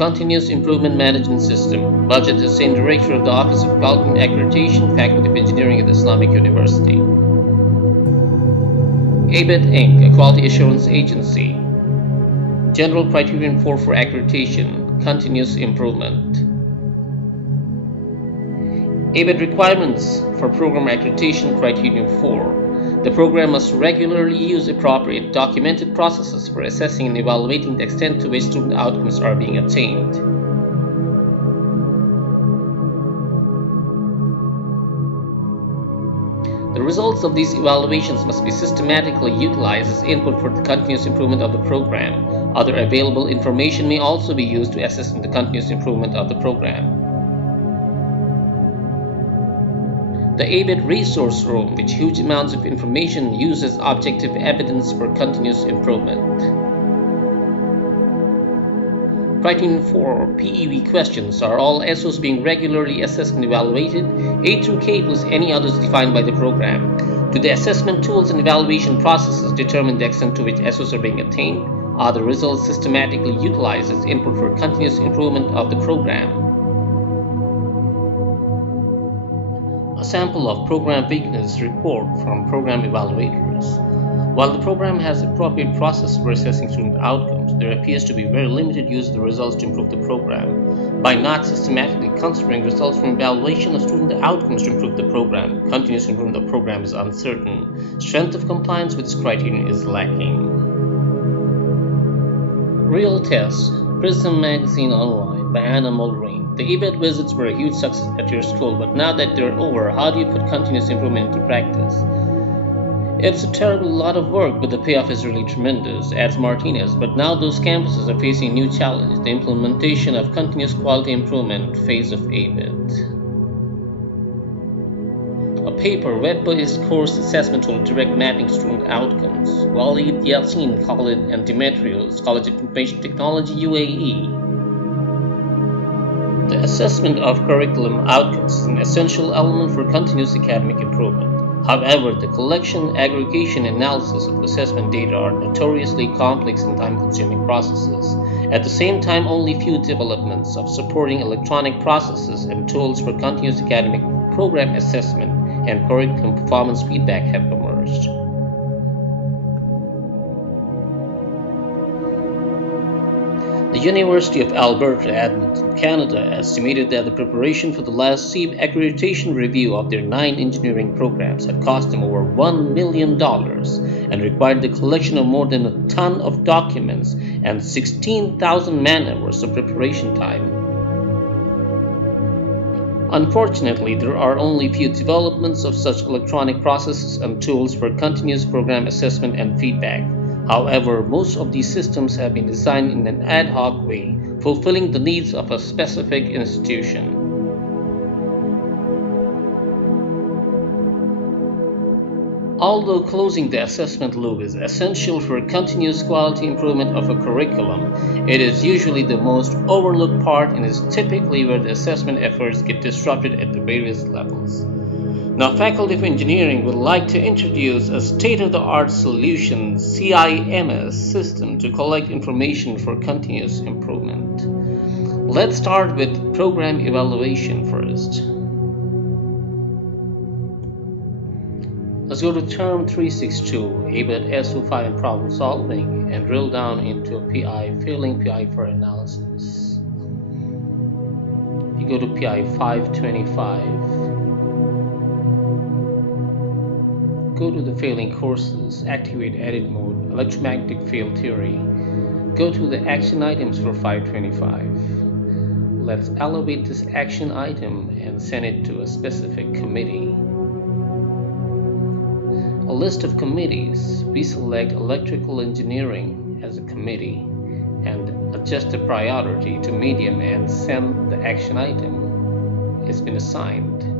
Continuous Improvement Management System. Budget Hussain, Director of the Office of Quality and Accreditation, Faculty of Engineering at Islamic University. ABET Inc., a quality assurance agency. General Criterion 4 for accreditation, continuous improvement. ABET requirements for program accreditation criterion 4. The program must regularly use appropriate documented processes for assessing and evaluating the extent to which student outcomes are being attained. The results of these evaluations must be systematically utilized as input for the continuous improvement of the program. Other available information may also be used to assess the continuous improvement of the program. The ABET resource room, with huge amounts of information, uses objective evidence for continuous improvement. Criterion 4 PEV questions are all SOs being regularly assessed and evaluated, A through K plus any others defined by the program. Do the assessment tools and evaluation processes determine the extent to which SOs are being attained? Are the results systematically utilized as input for continuous improvement of the program? A sample of program weakness report from program evaluators. While the program has appropriate process for assessing student outcomes, there appears to be very limited use of the results to improve the program. By not systematically considering results from evaluation of student outcomes to improve the program, continuous improvement of the program is uncertain. Strength of compliance with this criterion is lacking. Real Tests, Prism Magazine Online by Anna Mulrain. The ABET visits were a huge success at your school, but now that they're over, how do you put continuous improvement into practice? It's a terrible lot of work, but the payoff is really tremendous, adds Martinez. But now those campuses are facing a new challenge, the implementation of continuous quality improvement phase of ABET. A paper, web-based course assessment tool direct mapping student outcomes. Walid Yassin, Khalid, and Demetrios, College of Information Technology, UAE. The assessment of curriculum outcomes is an essential element for continuous academic improvement. However, the collection, aggregation, and analysis of assessment data are notoriously complex and time-consuming processes. At the same time, only few developments of supporting electronic processes and tools for continuous academic program assessment and curriculum performance feedback have emerged. The University of Alberta, Edmonton, Canada, estimated that the preparation for the last CEIB accreditation review of their 9 engineering programs had cost them over $1 million and required the collection of more than a ton of documents and 16,000 man-hours of preparation time. Unfortunately, there are only few developments of such electronic processes and tools for continuous program assessment and feedback. However, most of these systems have been designed in an ad hoc way, fulfilling the needs of a specific institution. Although closing the assessment loop is essential for continuous quality improvement of a curriculum, it is usually the most overlooked part and is typically where the assessment efforts get disrupted at the various levels. Now, Faculty of Engineering would like to introduce a state-of-the-art solution CIMS system to collect information for continuous improvement. Let's start with program evaluation first. Let's go to term 362, ABET SO5 and problem solving, and drill down into a PI, failing PI for analysis. You go to PI 525. Go to the failing courses, activate edit mode, electromagnetic field theory. Go to the action items for 525. Let's elevate this action item and send it to a specific committee. A list of committees. We select electrical engineering as a committee and adjust the priority to medium and send the action item. It's been assigned.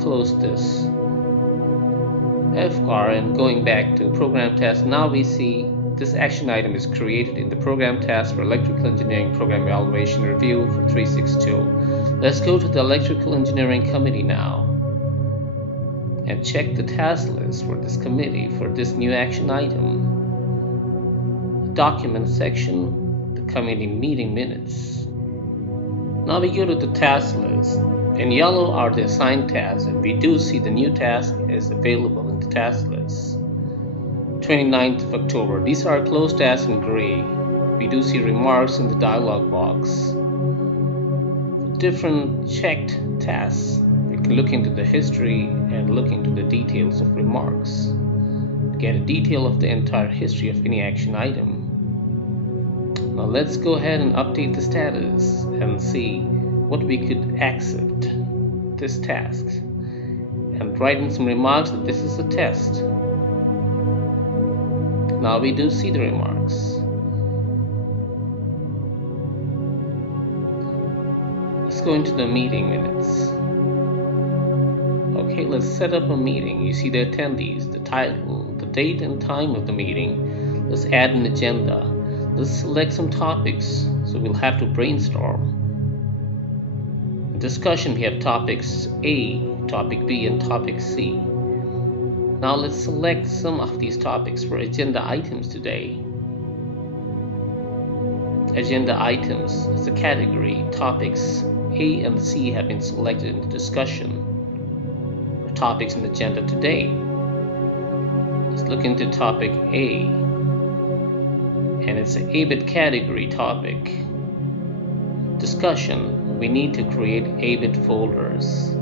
Close this FCAR and going back to program task. Now we see this action item is created in the program task for electrical engineering program evaluation review for 362. Let's go to the electrical engineering committee now and check the task list for this committee for this new action item. document section, the committee meeting minutes. Now we go to the task list. In yellow are the assigned tasks, and we do see the new task is available in the task list. 29th of October. These are closed tasks in gray. We do see remarks in the dialog box. For different checked tasks, we can look into the history and look into the details of remarks to get a detail of the entire history of any action item. Now let's go ahead and update the status and see what we could accept this task and write in some remarks that this is a test. Now we do see the remarks. Let's go into the meeting minutes. Okay, let's set up a meeting. You see the attendees, the title, the date and time of the meeting. Let's add an agenda. Let's select some topics, so we'll have to brainstorm. In discussion, we have topics A, topic B, and topic C. Now let's select some of these topics for agenda items today. Agenda items is a category. Topics A and C have been selected in the discussion for topics in the agenda today. Let's look into topic A, and it's an ABIT category topic. Discussion, we need to create ABIT folders.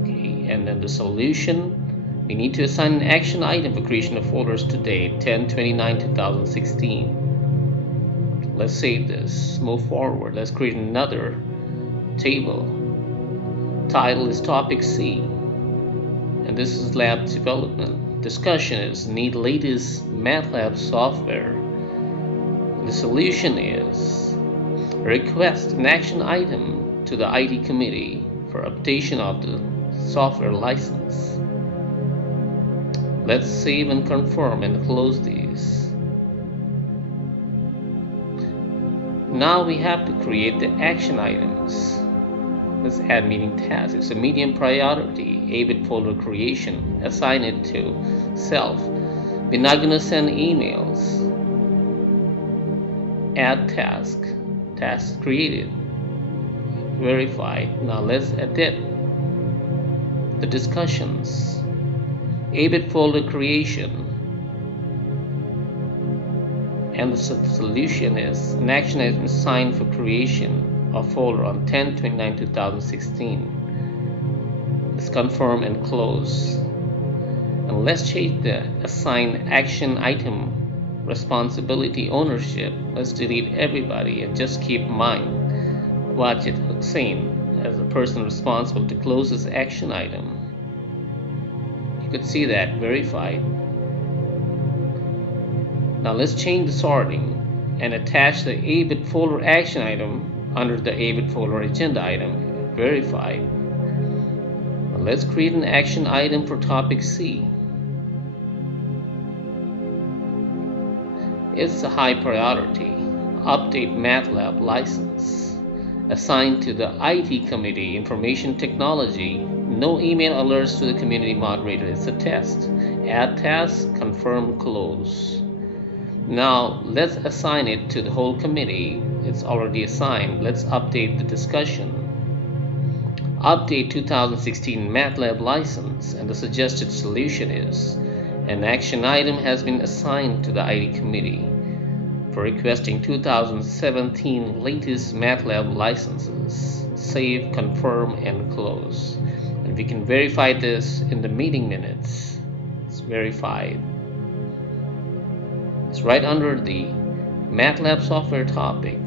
Okay, and then the solution, we need to assign an action item for creation of folders today, 10/29/2016. Let's save this, move forward. Let's create another table. Title is topic C, and this is lab development. Discussion is need latest MATLAB software. And the solution is request an action item to the IT committee for updation of the software license. Let's save and confirm and close these. Now we have to create the action items. Let's add meeting task. It's a medium priority ABIT folder creation. Assign it to self. We're not going to send emails. Add task. Task created. Verified. Now let's edit the discussions. ABIT folder creation. And the solution is an action item assigned for creation of folder on 10/29/2016. Let's confirm and close. And let's change the assigned action item responsibility ownership. Let's delete everybody and just keep mine, Wajid Hussain, as the person responsible to close this action item. You could see that verified. Now let's change the sorting and attach the ABIT folder action item under the ABIT folder agenda item. Verified. Now let's create an action item for topic C. It's a high priority. Update MATLAB license. Assigned to the IT committee, information technology. No email alerts to the community moderator. It's a test. Add task, confirm, close. Now let's assign it to the whole committee. It's already assigned. Let's update the discussion. Update 2016 MATLAB license, and the suggested solution is an action item has been assigned to the IT committee for requesting 2017 latest MATLAB licenses. Save, confirm, and close. And we can verify this in the meeting minutes. It's verified. It's right under the MATLAB software topic.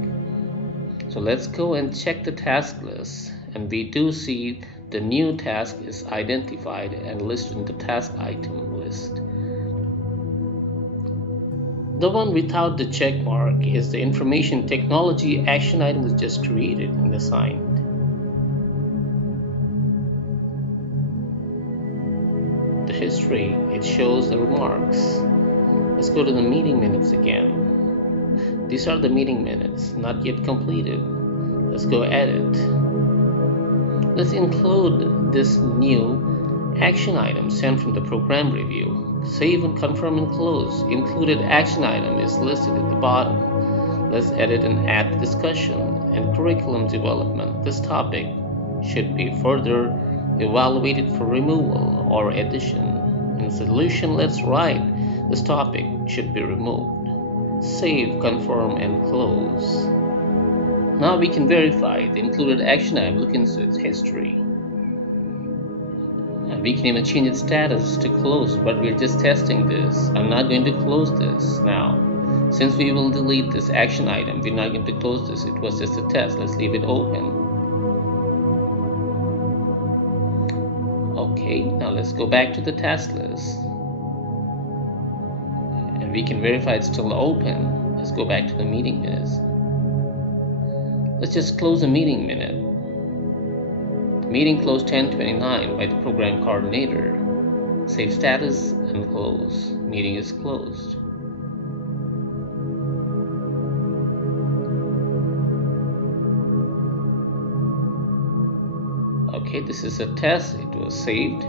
So let's go and check the task list, and we do see the new task is identified and listed in the task item list. The one without the check mark is the information technology action item was just created and assigned. The history, it shows the remarks. Let's go to the meeting minutes again. These are the meeting minutes, not yet completed. Let's go edit. Let's include this new action item sent from the program review. Save and confirm and close. Included action item is listed at the bottom. Let's edit and add discussion and curriculum development. This topic should be further evaluated for removal or addition. In solution, let's write this topic should be removed. Save, confirm, and close. Now we can verify the included action item. Look into its history. And we can even change its status to close, but we're just testing this. I'm not going to close this now. Since we will delete this action item, we're not going to close this. It was just a test. Let's leave it open. Okay, now let's go back to the task list. And we can verify it's still open. Let's go back to the meeting minutes. Let's just close the meeting minute. The meeting closed 10:29 by the program coordinator. Save status and close. Meeting is closed. Okay, this is a test. It was saved.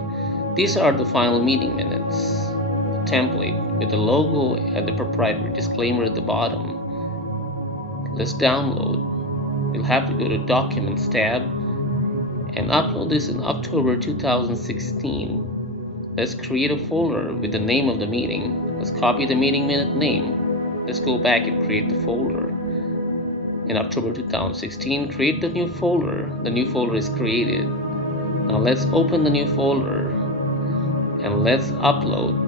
These are the final meeting minutes. The template with the logo and the proprietary disclaimer at the bottom. Let's download. We'll have to go to Documents tab and upload this in October 2016. Let's create a folder with the name of the meeting. Let's copy the meeting minute name. Let's go back and create the folder. In October 2016, create the new folder. The new folder is created. Now let's open the new folder and let's upload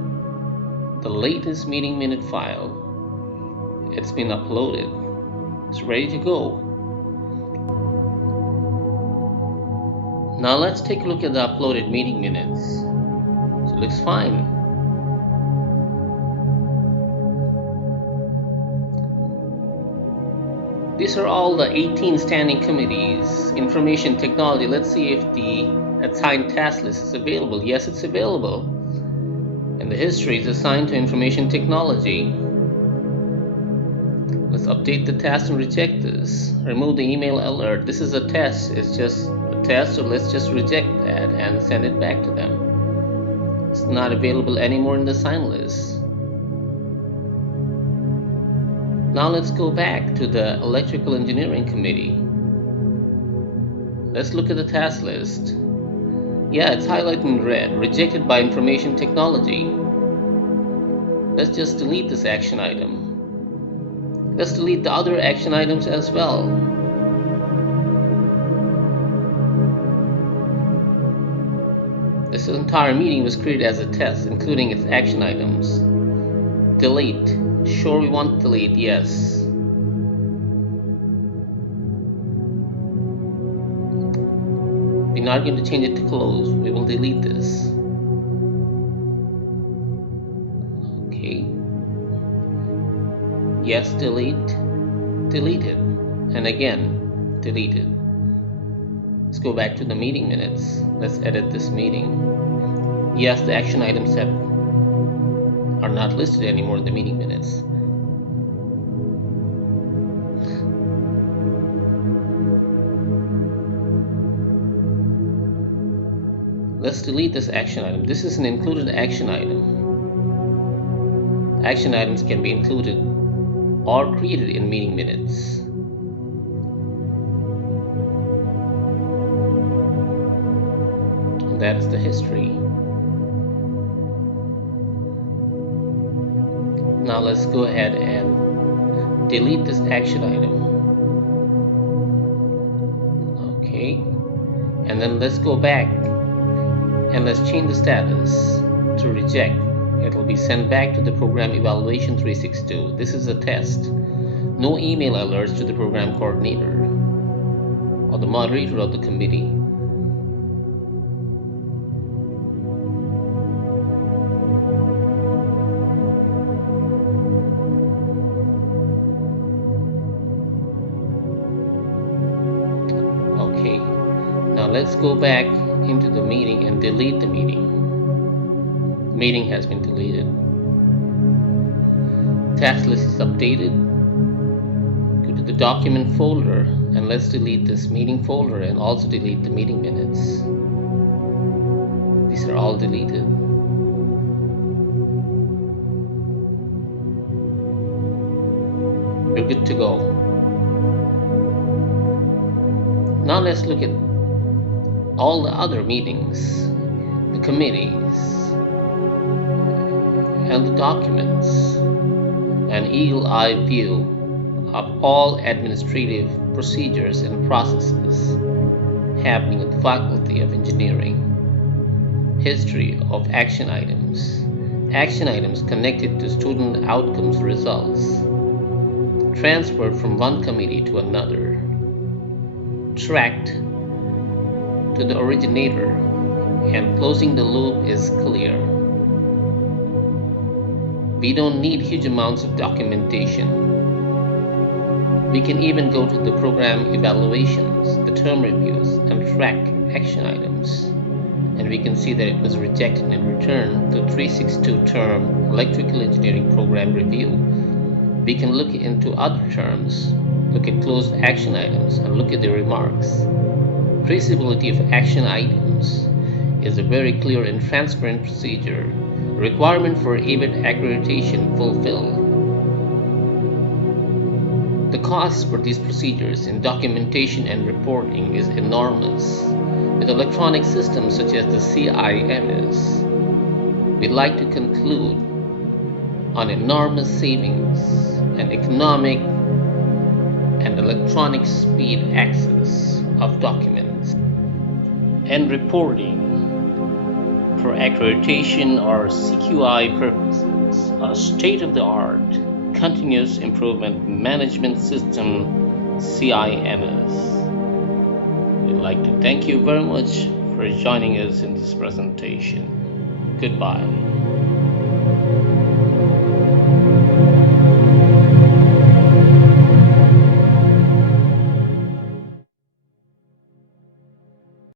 the latest meeting minute file. It's been uploaded. It's ready to go. Now let's take a look at the uploaded meeting minutes. So it looks fine. These are all the 18 standing committees. Information technology. Let's see if the assigned task list is available. Yes, it's available. And the history is assigned to information technology. Let's update the task and reject this. Remove the email alert. This is a test. It's just a test, so let's just reject that and send it back to them. It's not available anymore in the assigned list. Now let's go back to the Electrical Engineering Committee. Let's look at the task list. Yeah, it's highlighted in red, rejected by information technology. Let's just delete this action item. Let's delete the other action items as well. This entire meeting was created as a test, including its action items. Delete. Sure, we want to delete, yes. We're not going to change it to close. We will delete this. Okay. Yes, delete. Delete it. And again, delete it. Let's go back to the meeting minutes. Let's edit this meeting. Yes, the action items are not listed anymore in the meeting minutes. Let's delete this action item. This is an included action item. Action items can be included or created in meeting minutes. And that is the history. Now let's go ahead and delete this action item. Okay. And then let's go back and let's change the status to reject. It will be sent back to the program evaluation 362. This is a test. No email alerts to the program coordinator or the moderator of the committee. Okay, now let's go back into the meeting and delete the meeting. The meeting has been deleted. Task list is updated. Go to the document folder and let's delete this meeting folder and also delete the meeting minutes. These are all deleted. you're good to go. Now let's look at all the other meetings, the committees, and the documents, an eagle-eye view of all administrative procedures and processes happening at the Faculty of Engineering. History of action items connected to student outcomes results, transferred from one committee to another, tracked to the originator, and closing the loop is clear. We don't need huge amounts of documentation. We can even go to the program evaluations, the term reviews, and track action items. And we can see that it was rejected and returned to 362 term electrical engineering program review. We can look into other terms, look at closed action items, and look at the remarks. Traceability of action items is a very clear and transparent procedure. Requirement for ABET accreditation fulfilled. The cost for these procedures in documentation and reporting is enormous. With electronic systems such as the Cims, we'd like to conclude on enormous savings and economic and electronic speed access of documents and reporting for accreditation or CQI purposes, a state-of-the-art continuous improvement management system, CIMS. We'd like to thank you very much for joining us in this presentation. Goodbye.